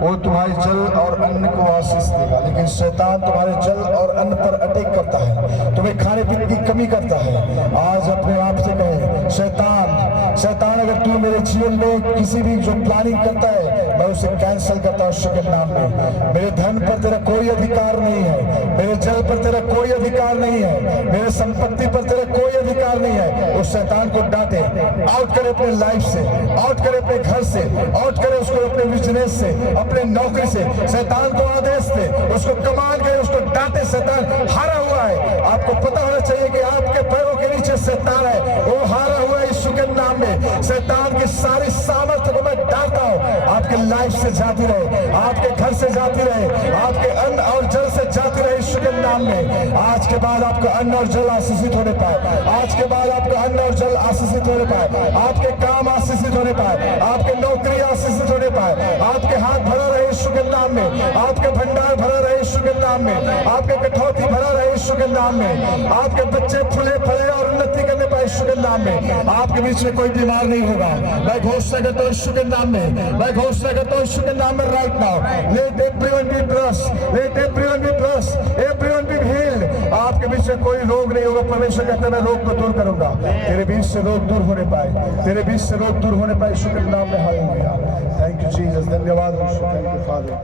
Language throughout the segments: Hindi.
वो तुम्हारे जल और अन्न को आशीष देगा, लेकिन शैतान तुम्हारे जल और अन्न पर अटैक करता है, तुम्हें खाने पीने की कमी करता है। आज अपने आप से कहे, शैतान अगर तू मेरे जीवन में किसी भी जो प्लानिंग करता है मैं उसे कैंसिल करता हूँ यीशु के नाम में। मेरे धन पर तेरा कोई अधिकार नहीं है, मेरे जल पर तेरा कोई अधिकार नहीं है, मेरे संपत्ति पर तेरा कोई अधिकार नहीं है। उस शैतान को डांटे, आउट करे अपने लाइफ से, आउट करे अपने घर से, आउट करे उसको अपने बिजनेस से, अपने नौकरी से। शैतान को आदेश दे, उसको कमांड करे, उसको डांटे। शैतान हारा हुआ है। आपको पता होना चाहिए कि आपके पैरों के नीचे शैतान है, वो हारा हुआ है यीशु के नाम में। शैतान की सारी सामर्थ्य को मैं डांटता हूँ, आपके लाइफ से जाती रहे, आपके घर से जाती रहे, आपके अन्न और जल से जाती रहे यीशु के नाम में। आज के बाद आपका अन्न और जल आशीषित होने पाए, आज के बाद आपका अन्न और जल आशीषित होने पाए, आपके काम आशीषित होने पाए, आपके नौकरी आशीषित होने पाए, आपके हाथ भरा रहे यीशु के नाम में, आपके भंडार भरा रहे यीशु के नाम में, आपके कठौती भरा रहे यीशु के नाम में, आपके बच्चे फूले फले और उन्नति करने पाए यीशु के नाम में। आपके बीच में कोई बीमार नहीं होगा। मैं घोषणा करता हूँ यीशु के नाम में, मैं घोषणा करता हूँ यीशु के नाम में right now, late everyone be blessed, late everyone be blessed, everyone be healed. आपके बीच में कोई रोग नहीं होगा। परमेश्वर कहता है मैं रोग को दूर करूंगा, तेरे बीच से रोग दूर होने पाए, तेरे बीच से रोग दूर होने पाए यीशु के नाम में। हालेलुया, थैंक यू जीसस, धन्यवाद यीशु, थैंक यू फादर।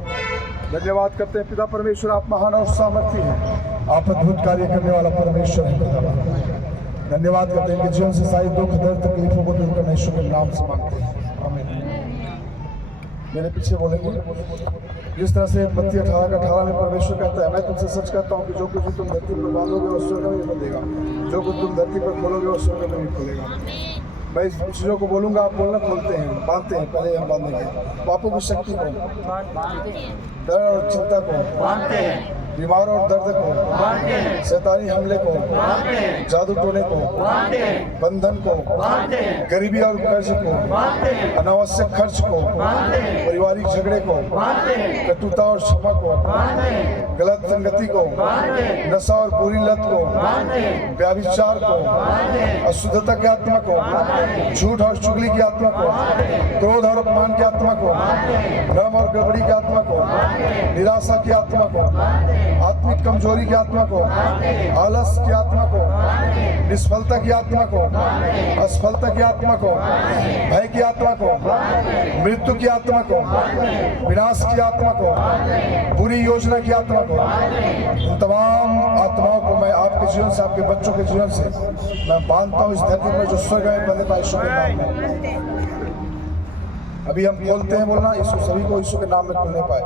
धन्यवाद करते हैं पिता परमेश्वर, आप महान और सामर्थी हैं, आप अद्भुत कार्य करने वाला परमेश्वर है। धन्यवाद करते हैं कि जीवन से सारी दुख दर्द तकलीफों को दूर करने यीशु के नाम से मांगते हैं, आमीन। मेरे पीछे बोलेंगे, जिस तरह से मत्ती 18:18 में परमेश्वर कहता है मैं तुमसे सच कहता हूँ कि जो कुछ भी तुम धरती पर बांधोगे वो स्वर्ग में भी बंधेगा, जो कुछ तुम धरती पर खोलोगे वो स्वर्ग में भी खोलेगा। मैं इस चीज़ों को बोलूँगा, आप बोलना खोलते हैं, बांधते हैं, पहले हम बांधेंगे। पापों की शक्ति को, डर और चिंता को, बीमार और दर्द को, शैतानी हमले को, जादू टोने को, बंधन को, गरीबी और कर्ज को, अनावश्यक खर्च को, पारिवारिक झगड़े को, कटुता और क्षमा को, गलत संगति को, नशा और बुरी लत को, व्यभिचार को, अशुद्धता की आत्मा को, झूठ और चुगली की आत्मा को, क्रोध और अपमान की आत्मा को, भ्रम और गड़बड़ी की आत्मा को, निराशा की आत्मा को, आत्मिक कमजोरी की आत्मा को, आलस की आत्मा को, निष्फलता की आत्मा को, असफलता की आत्मा को, भय की आत्मा को, मृत्यु की आत्मा को, विनाश की आत्मा को, बुरी योजना की आत्मा को, उन तमाम आत्माओं को मैं आपके जीवन से, आपके बच्चों के जीवन से मैं बांधता हूँ इस धरती पर जो स्वर्ग में बंधे पाए यीशु के नाम में। अभी हम खोलते हैं, बोलना यीशु सभी को यीशु के नाम में खुलने पाए।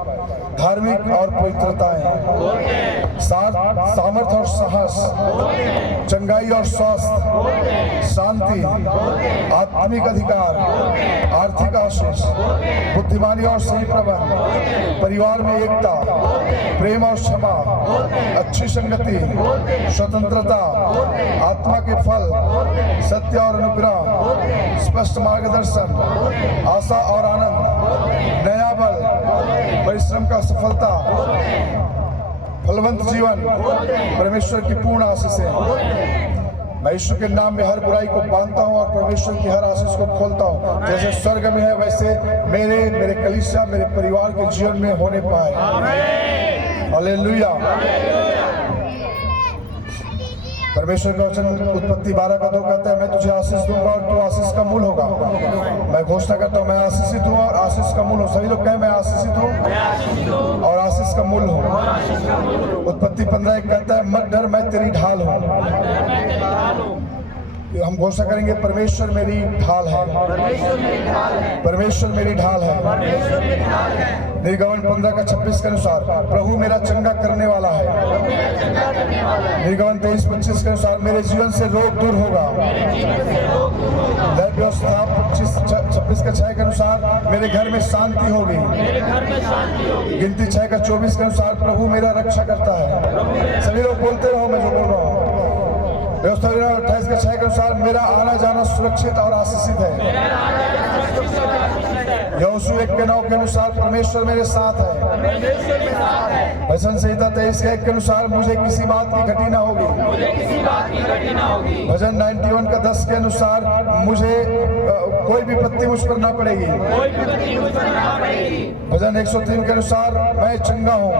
धार्मिक और पवित्रताएं, सामर्थ और साहस, चंगाई और स्वास्थ्य, शांति, आत्मिक अधिकार, आर्थिक आशीष, बुद्धिमानी और सही प्रबंध, परिवार में एकता, प्रेम और क्षमा, अच्छी संगति, स्वतंत्रता, आत्मा के फल, सत्य और अनुग्रह, स्पष्ट मार्गदर्शन, आशा और आनंद, नया बल, परिश्रम का सफलता, फलवंत जीवन, परमेश्वर की पूर्ण आशीषें। मैं यीशु के नाम में हर बुराई को बांधता हूँ और परमेश्वर की हर आशीष को खोलता हूँ। जैसे स्वर्ग में है वैसे मेरे कलीसिया, मेरे परिवार के जीवन में होने पाए। हालेलुया। परमेश्वर का वचन उत्पत्ति 12:2 कहता है मैं तुझे आशीष दूंगा और तू आशीष का मूल होगा। मैं घोषणा करता हूँ मैं आशीषित हूँ और आशीष का मूल हूँ। सभी लोग कहें मैं आशीषित हूँ और आशीष का मूल हूँ। उत्पत्ति 15:1 कहता है मत डर मैं तेरी ढाल हूँ। हम घोषणा करेंगे परमेश्वर मेरी ढाल है, परमेश्वर मेरी ढाल है। निर्गमन 15:26 के अनुसार प्रभु मेरा चंगा करने वाला है। निर्गमन 23:25 के अनुसार मेरे जीवन से रोग दूर होगा। लय व्यवस्था 26:6 के अनुसार मेरे घर में शांति होगी। गिनती 6:24 के अनुसार प्रभु मेरा रक्षा करता है। सभी लोग बोलते रहो मैं जो बोल रहा हूँ। दोस्तों 28 के 6 के अनुसार मेरा आना जाना सुरक्षित और आशीषित है। यहोशू 1 के 9 के अनुसार परमेश्वर मेरे साथ है। वचन संहिता 23 के 1 के अनुसार मुझे किसी बात की घटी ना होगी। भजन 91 का 10 के अनुसार मुझे कोई भी विपत्ति मुझ पर ना पड़ेगी। भजन 103 के अनुसार मैं चंगा हूँ।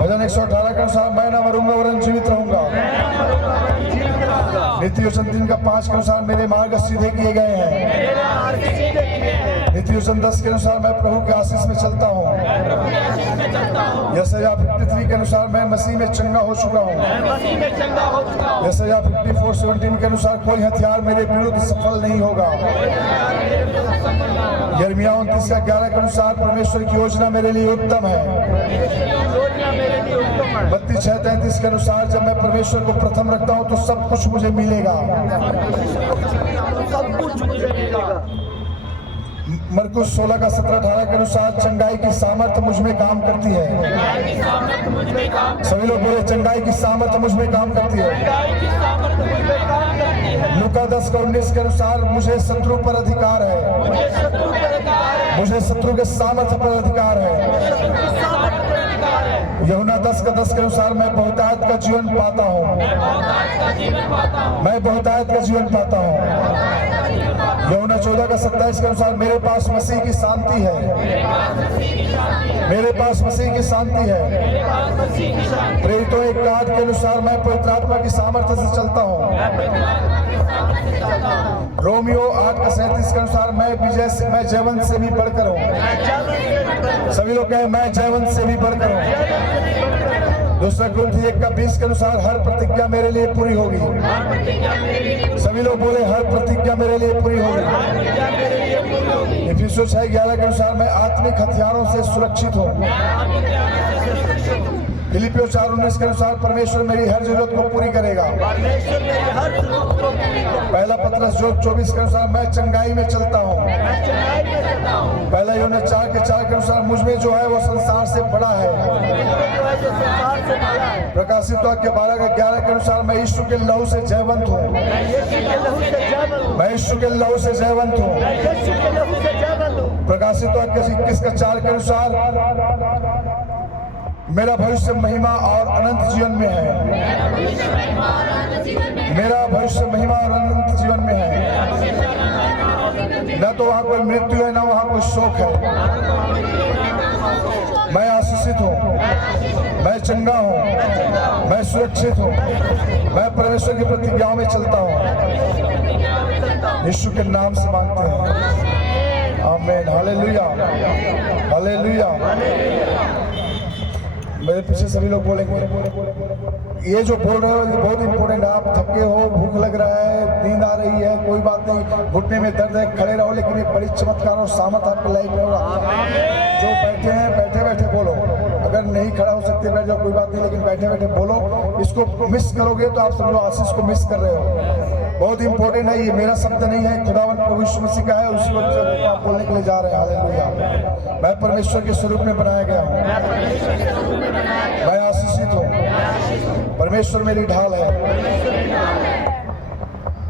भजन 118 के अनुसार मैं ना मरूंगा वरन जीवित रहूंगा। नीति वचन 3 का 5 के अनुसार मेरे मार्ग सीधे किए गए हैं। नीति वचन 10 के अनुसार मैं प्रभु के आशीष में चलता हूँ। यशायाह 53 के अनुसार मैं मसीह में चंगा हो चुका हूँ। यशायाह 54:17 के अनुसार कोई हथियार मेरे विरुद्ध सफल नहीं होगा। यिर्मयाह 29 का 11 के अनुसार परमेश्वर की योजना मेरे लिए उत्तम है। मत्ती 6:33 के अनुसार जब मैं परमेश्वर को प्रथम रखता हूँ तो सब कुछ मुझे मिलेगा। मरकुस 16 का 17-18 के अनुसार चंगाई की सामर्थ्य मुझ में काम करती है। सभी लोग बोले चंगाई की सामर्थ्य मुझ में काम करती है। लूका 10 का 19 के अनुसार मुझे शत्रु पर अधिकार है। मुझे शत्रु के सामर्थ्य पर अधिकार है। यूहन्ना 10 का 10 के अनुसार मैं बहुतायत का जीवन पाता हूँ। मैं बहुतायत का जीवन पाता हूँ। यूहन्ना 14 का 27 के अनुसार मेरे पास मसीह की शांति है। मेरे पास मसीह की शांति है। प्रेरितों 1:8 के अनुसार मैं पवित्र आत्मा की सामर्थ्य से चलता हूँ। रोमियो 8 का 37 के अनुसार मैं जयवंत से भी बढ़कर हूँ। सभी लोग कहें मैं जयवंत से भी बढ़कर हूँ। दूसरा कुरिन्थी 1 का 20 के अनुसार हर प्रतिज्ञा मेरे लिए पूरी होगी। सभी लोग बोले हर प्रतिज्ञा मेरे लिए पूरी होगी। इफिसियों 6:11 के अनुसार मैं आत्मिक हथियारों से सुरक्षित हूँ। फिलिपियों 4:19 के अनुसार परमेश्वर मेरी हर जरूरत को पूरी करेगा। पहला पत्रस 24 के अनुसार मैं चंगाई में चलता हूँ। पहला यूहन्ना 4 के 4 के अनुसार मुझ में जो है वो संसार से बड़ा है। प्रकाशित वाक्य 12 का 11 के अनुसार मैं यीशु के लहू से जयवंत हूँ। मैं यीशु के लहू से जयवंत हूँ। प्रकाशित वाक्य 21 का 4 के अनुसार मेरा भविष्य महिमा और अनंत जीवन में है। मेरा भविष्य महिमा और अनंत जीवन में है। न तो वहां कोई मृत्यु है, न वहां कोई शोक है। मैं आशीषित हूँ। मैं चंगा हूँ। मैं सुरक्षित हूँ। मैं परमेश्वर की प्रतिज्ञाओं में चलता हूँ। यीशु के नाम से मांगते हैं, आमीन। Hallelujah, hallelujah. मेरे पीछे सभी लोग बोलेंगे। ये जो बोल रहे हो ये बहुत इंपॉर्टेंट है। आप थके हो, भूख लग रहा है, नींद आ रही है, कोई बात नहीं, घुटने में दर्द है, खड़े रहो, लेकिन एक बड़ी चमत्कार और सामर्थ आपकी लाइफ में होगा। जो बैठे हैं बैठे बैठे बोलो। अगर नहीं खड़ा हो सकते बैठ जाओ, कोई बात नहीं, लेकिन बैठे बैठे बोलो। इसको मिस करोगे तो आप समझो आशीष को मिस कर रहे हो। बहुत इंपॉर्टेंट है। ये मेरा शब्द नहीं है, खुदावंद प्रभु यीशु मसीह का है। उसी को आप बोलने के लिए जा रहे हैं। हालेलुया। मैं परमेश्वर के स्वरूप में बनाया गया हूँ। मैं आशीषित हूँ। परमेश्वर मेरी ढाल है।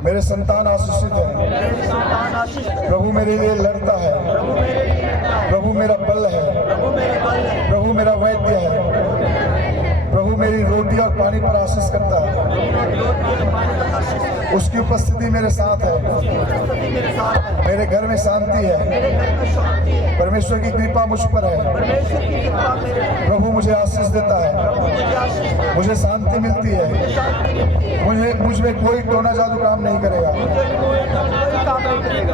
मेरे संतान आशीषित हैं। प्रभु मेरे लिए लड़ता है। प्रभु मेरा बल है। प्रभु मेरा वैद्य है। प्रभु मेरी रोटी और पानी पर आशीष करता है। उसकी उपस्थिति मेरे साथ है। मेरे घर में शांति है। परमेश्वर की कृपा मुझ पर है। प्रभु मुझे आशीष देता है। मुझे शांति मिलती है। मुझ में कोई टोना जादू काम नहीं करेगा।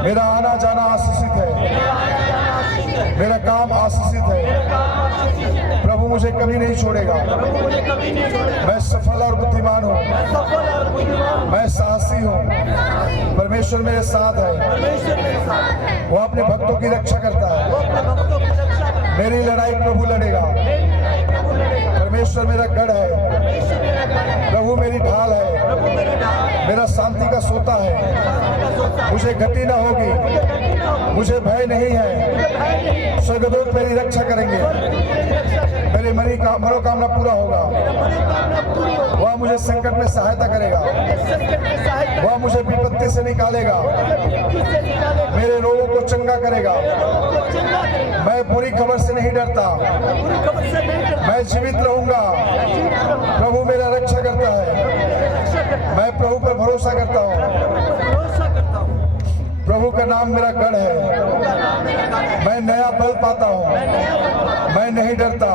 मेरा आना जाना आशीषित है। मेरा काम आशीषित है। प्रभु मुझे कभी नहीं छोड़ेगा। मैं सफल और बुद्धिमान हूँ। मैं साहसी हूँ। परमेश्वर मेरे साथ है। वो अपने भक्तों की रक्षा करता है। मेरी लड़ाई प्रभु लड़ेगा। परमेश्वर मेरा गढ़ है, प्रभु मेरी ढाल है, मेरा शांति का सोता है, मुझे घटी ना होगी, मुझे भय नहीं है। स्वर्गदूत मेरी रक्षा करेंगे, मेरी मनोकामना पूरा होगा। वह मुझे संकट में सहायता करेगा, वह मुझे विपत्ति से निकालेगा, मेरे रोगों को चंगा करेगा। मैं बुरी खबर से नहीं डरता, मैं जीवित रहूंगा। प्रभु मेरा रक्षा करता है, मैं प्रभु पर भरोसा करता हूँ। प्रभु का नाम मेरा गढ़ है, मैं नया बल पाता हूँ, मैं नहीं डरता।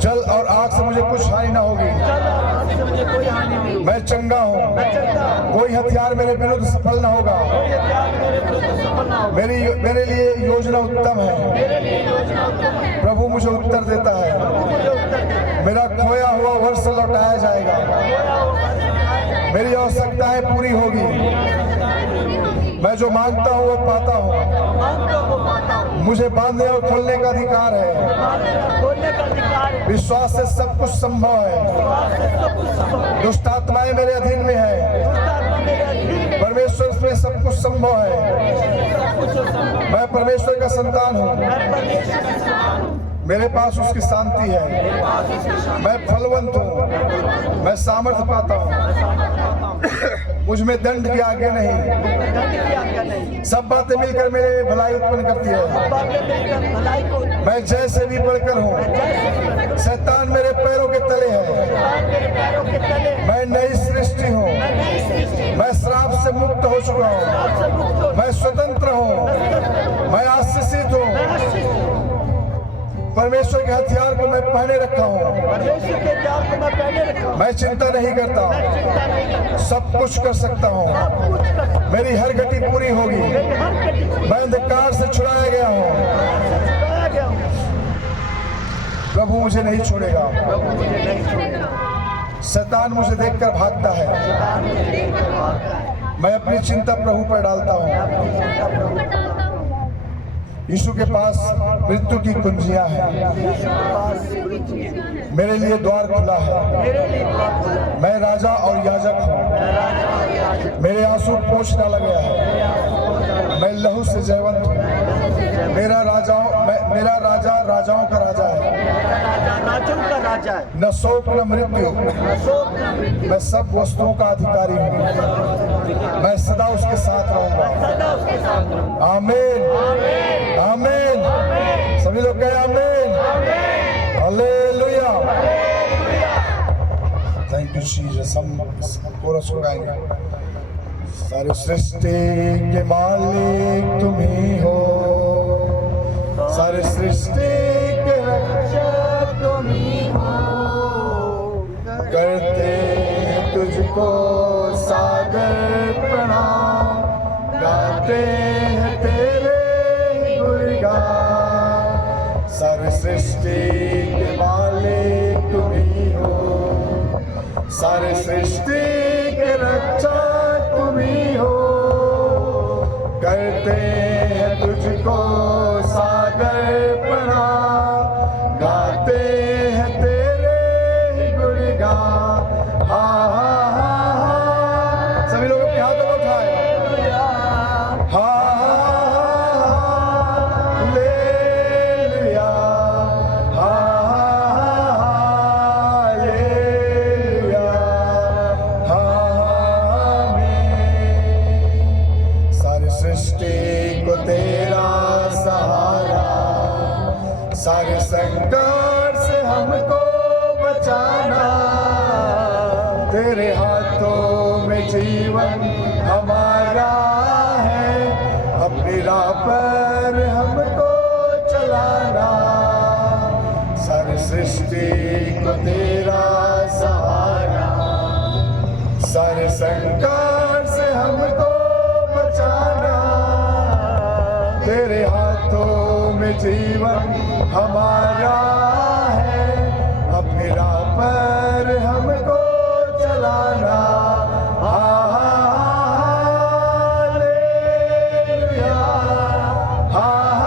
जल और आग से मुझे कुछ हानि ना होगी, मैं चंगा हूँ, कोई हथियार मेरे विरुद्ध सफल ना होगा। मेरे लिए योजना उत्तम है, प्रभु मुझे उत्तर देता है। मेरा खोया हुआ वर्ष लौटाया जाएगा, मेरी आवश्यकताएं पूरी होगी। मैं जो मांगता हूँ वो पाता हूँ, मुझे बांधने और खोलने का अधिकार है। विश्वास से सब कुछ संभव है, दुष्ट आत्माएं मेरे अधीन में है, परमेश्वर में सब कुछ संभव है। मैं परमेश्वर का संतान हूँ, मेरे पास उसकी शांति है, मैं फलवंत हूँ, मैं सामर्थ्य पाता हूँ। मुझ में दंड के आगे नहीं, सब बातें मिलकर मेरे भलाई उत्पन्न करती है। मैं जय से भी बढ़कर हूँ, शैतान मेरे पैरों के तले है। मैं नई सृष्टि हूँ, मैं श्राप से मुक्त हो चुका हूँ, मैं स्वतंत्र हूँ, मैं आशीषित हूँ। परमेश्वर के हथियार को मैं पहने रखा हूँ, मैं चिंता नहीं करता, सब कुछ कर सकता हूँ। मेरी हर गति पूरी होगी, मैं अंधकार से छुड़ाया गया हूँ। प्रभु मुझे नहीं छोड़ेगा, शैतान मुझे देखकर भागता है। मैं अपनी चिंता प्रभु पर डालता हूँ। यीशु के पास मृत्यु की कुंजियां हैं, मेरे लिए द्वार खुला है। मैं राजा और याजक हूँ, मेरे आंसू पोंछ डाला गया है। मैं लहू से जयवंत हूँ, मेरा राजा राजाओं का राजा है, न शोक न मृत्यु। मैं सब वस्तुओं का अधिकारी हूँ, मैं सदा उसके साथ रहूंगा। आमीन, आमीन। सभी लोग कहें आमीन, हालेलुया। Thank you Jesus. हम कोरस को गाएंगे। सारी सृष्टि के मालिक तुम ही हो, सारी सृष्टि के रक्षक तुम ही हो। करते तुझको सागर प्रणाम, गाते हैं तेरे गुणगान। सारी सृष्टि के मालिक तुम ही हो, सारी सृष्टि के रक्षक तुम ही हो। करते हैं तुझको सागर प्रणाम, गाते हैं तेरे ही गुणगान। हा हा हा हा। सभी लोग अपने हाथों को उठाए। हा सारे संकट से हमको बचाना, तेरे हाथों में जीवन हमारा है। अपनी राह पर हमको चलाना, सारी सृष्टि को तेरा सहारा। सारे संकट से हमको बचाना, तेरे हाथों में जीवन हमारा है। अपनी राह पर हमको चलाना। हालेलुया, हालेलुया,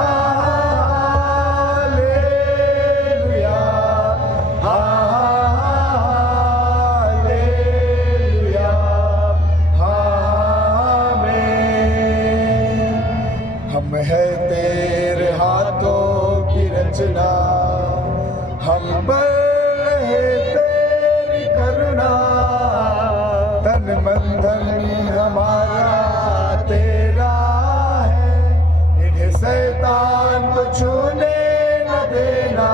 रचना, हम पर रहे तेरी करुणा, तन मन धन हमारा तेरा है, इन्हें शैतान को छूने न देना,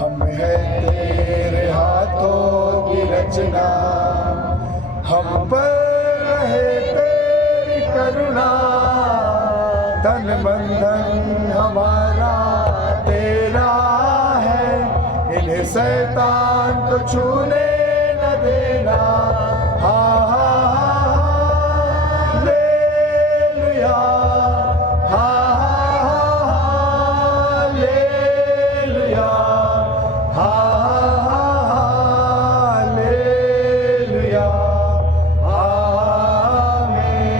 हम है तेरे हाथों की रचना, हम पर रहे तेरी करुणा, तन मन धन हमारा तेरा है, इन्हें शैतान को छूने न देना। हालेलुया, हालेलुया, हालेलुया, आमीन।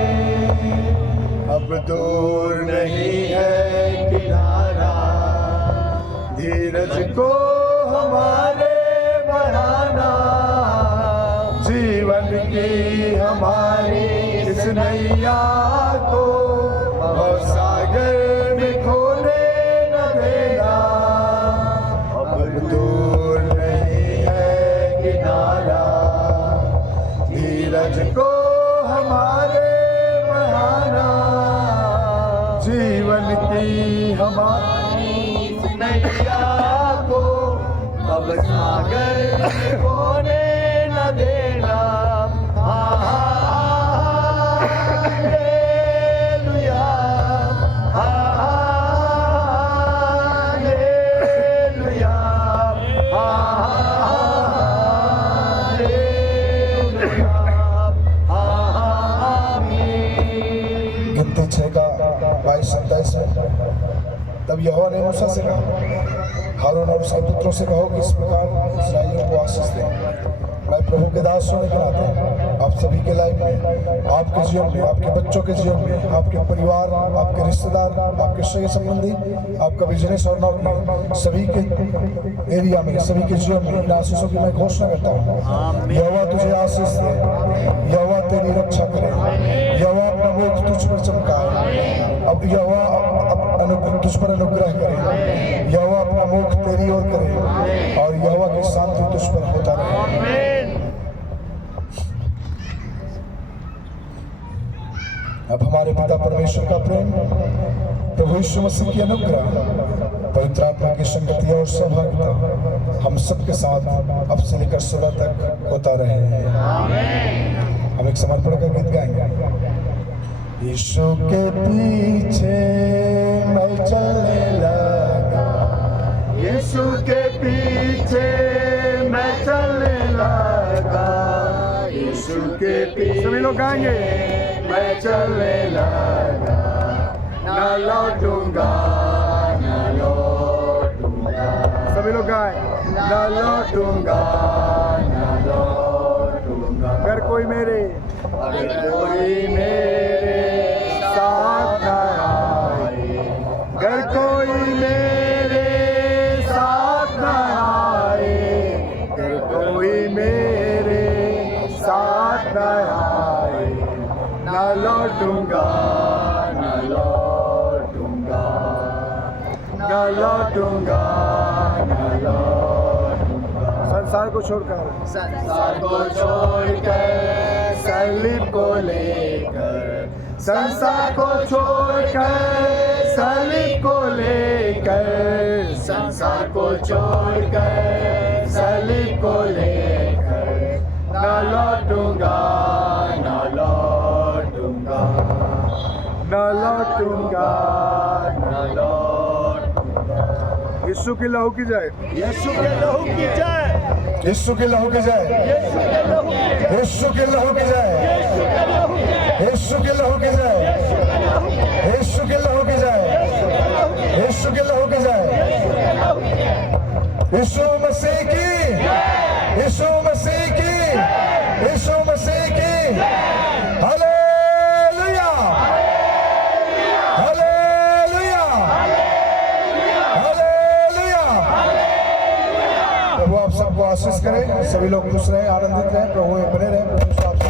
अब दूर नहीं है किनारा, धीरज को हमारे बढ़ाना, जीवन की हमारी इस नैया को सागर में खोने न देना। अब दूर नहीं है किनारा, धीरज को हमारे बढ़ाना, जीवन की हमारी नैया को अब सागर में खोने न देना। हालेलुया, हालेलुया, हालेलुया, आमीन। गिनती 6 का 22-27 में तब यहोवा ने मूसा से कहा, हारून और उसके पुत्रों से कहो कि इस प्रकार इस्राएलियों को आशीष दें। मैं प्रभु के दास होने के नाते आप सभी के लाइफ में, आपके जीवन में, आपके बच्चों के जीवन में, आपके परिवार, आपके रिश्तेदार, आपके सगे संबंधी, आपका बिजनेस और नौकरी, सभी के एरिया में, सभी के जीवन में इन आशीषों की मैं घोषणा करता हूँ। यहोवा तुझे आशीष दे, यहोवा तेरी रक्षा करे, यहोवा अपना मुख तुझ पर चमकाए, अब यहोवा तुझ पर अनुग्रह करे, यहोवा अपना मुख तेरी ओर करे और यहोवा की शांति तुझ पर होता रहे। अब हमारे पिता परमेश्वर का प्रेम, प्रभु यीशु मसीह की अनुग्रह, पवित्र आत्मा की संगति और सौभाग्यता हम सबके साथ अब से लेकर सदा तक होता रहे। हम एक समर्पण का गीत गाएंगे। यीशु के पीछे मैं चलने लगा, यीशु के पीछे मैं चलने लगा, यीशु के पीछे सभी लोग गाएंगे। मैं चलने लगा, ना लौटूंगा, ना लौटूंगा, सभी लोग गाएं। ना लौटूंगा, ना लौटूंगा, अगर कोई मेरे साथ न आए, अगर कोई मेरे साथ न आए, अगर कोई मेरे साथ न आए, ना लौटूंगा, ना लौटूंगा, ना लौटूंगा, ना लौटूंगा। संसार को छोड़कर, संसार को छोड़कर, सलीब को लेकर, संसार को छोड़कर, सलीब को लेकर, संसार को छोड़कर, सलीब को लेकर, ना लौटूंगा, ना लौटूंगा, ना लौटूंगा, ना लौटूंगा। यीशु की लहू की जाए, यीशु के लहू की जाए, यीशु के लहू की जाए, यीशु के लहू की जाए, यीशु के लहू की जाए, यीशु के लहू की जाए, यीशु के लहू की जाए, यीशु मसीह की, यीशु मसीह की, यीशु मसीह की। Hallelujah, hallelujah, hallelujah. प्रभु आप सबको आशीष करें, सभी लोग खुश रहें, आनंदित रहें, प्रभु में बने रहें। प्रभु